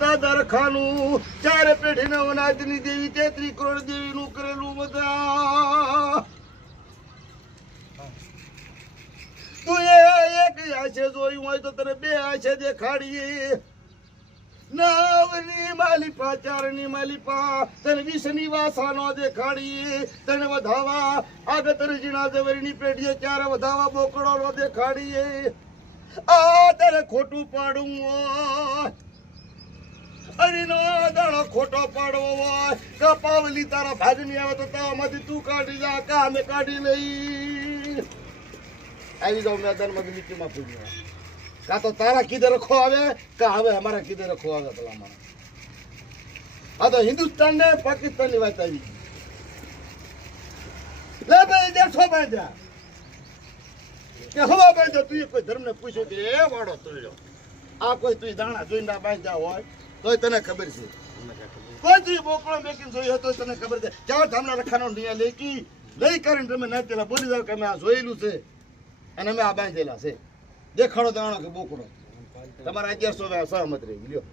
દરખાનું 4 પેઢીના અનાજની દેવી 33 કરોડ દેવીનું કરેલું બધા તું એક આંખે જોયું હોય તો તને 2 આંખે દેખાડીએ નવની માલિપા 4ની માલિપા તને 20ની વાસાનો દેખાડીએ તને વધાવા આગતર જીણા દેવરીની પેઢીએ 4 વધાવા બોકડો દેખાડીએ આ તારે ખોટું પાડું અરીનો દાડો ખોટો પાડવો હોય કપાવલી તારા ભાગની આવે તો તામાંથી તું કાઢી જા કા અમે કાઢી લઈ આવી જાઉં મેદાનમાં નીચેમાં પૂછ્યું કા તો તારા કીધે રખો આવે કા હવે અમારા કીધે રખો આવે પેલા મારા આ તો હિન્દુસ્તાન ને પાકિસ્તાન ની વાત આવી લે ભાઈ 150 બાંધ્યા કે હવા બાંધ્યો તું કોઈ ધર્મ ને પૂછ્યું કે એ વાળો તુલ્યો આ કોઈ તું દાણા જોઈને ના બાંધ્યા હોય તોય તને ખબર છે કોઈ તું બોકડો મેકીને જોઈ હતો તને ખબર છે ચાર ધામના રખાનો નિયા લઈ કરીને તમે ના પેલા બોલી જાવ કે અમે આ જોયેલું છે અને અમે આ બાંધેલા છે દેખાડો દાણો કે બોકડો તમારા 1100 સહમત રહી લ્યો